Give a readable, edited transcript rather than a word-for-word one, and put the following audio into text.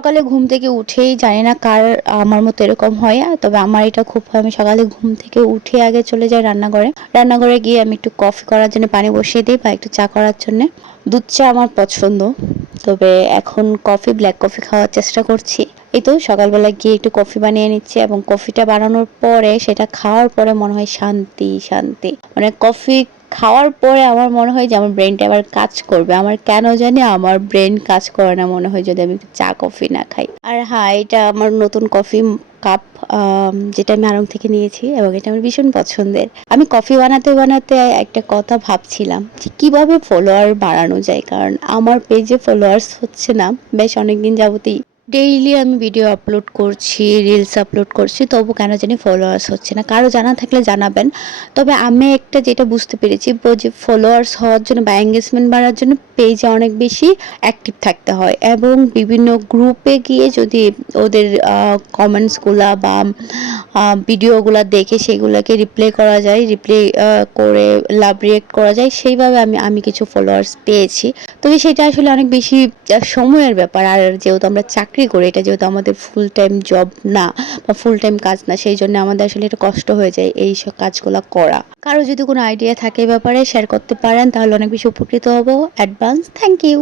সকালে ঘুম থেকে উঠেই জানি না কার আমার মতো এরকম হয়, তবে আমার এটা খুব হয়। আমি সকালে ঘুম থেকে উঠে আগে চলে যাই রান্নাঘরে। রান্নাঘরে গিয়ে আমি একটু কফি করার জন্য পানি বসিয়ে দিই বা একটু চা করার জন্য। দুধ চা আমার পছন্দ, তবে এখন ব্ল্যাক কফি খাওয়ার চেষ্টা করছি। এই তো সকালবেলা গিয়ে একটু কফি বানিয়ে নিচ্ছি এবং কফিটা বানানোর পরে সেটা খাওয়ার পরে মনে হয় শান্তি শান্তি। মানে কফি খাওয়ার পরে আমার মনে হয় যে আমার ব্রেনটা আবার কাজ করবে। আমার কেন জানি আমার ব্রেন কাজ করে না মনে হয় যদি আমি চা কফি না খাই। আর হ্যাঁ, এটা আমার নতুন কফি কাপ, যেটা আমি আড়ং থেকে নিয়েছি এবং এটা আমার ভীষণ পছন্দের। আমি কফি বানাতে বানাতে একটা কথা ভাবছিলাম যে কিভাবে ফলোয়ার বাড়ানো যায়, কারণ আমার পেজে ফলোয়ার্স হচ্ছে না বেশ অনেকদিন যাবতই। ডেইলি আমি ভিডিও আপলোড করছি, রিলস আপলোড করছি, তবু কেন জানি ফলোয়ার্স হচ্ছে না। কারো জানা থাকলে জানাবেন। তবে আমি একটা যেটা বুঝতে পেরেছি, যে ফলোয়ার্স হওয়ার জন্য বা এঙ্গেজমেন্ট বাড়ার জন্য পেজে অনেক বেশি অ্যাক্টিভ থাকতে হয় এবং বিভিন্ন গ্রুপে গিয়ে যদি ওদের কমেন্টসগুলা বা ভিডিওগুলা দেখে সেগুলোকে রিপ্লাই করা যায়, রিপ্লাই করে লাভ রিয়েক্ট করা যায়, সেইভাবে আমি কিছু ফলোয়ার্স পেয়েছি। তবে সেটা আসলে অনেক বেশি সময়ের ব্যাপার। আর যেহেতু আমরা চাকরি করি, এটা যেহেতু আমাদের ফুল টাইম জব না বা ফুল টাইম কাজ না, সেই জন্য আমাদের আসলে একটু কষ্ট হয়ে যায় এই সব কাজগুলো করা। কারো যদি কোনো আইডিয়া থাকে ব্যাপারে শেয়ার করতে পারেন তাহলে অনেক বেশি উপকৃত হব। Advance thank you.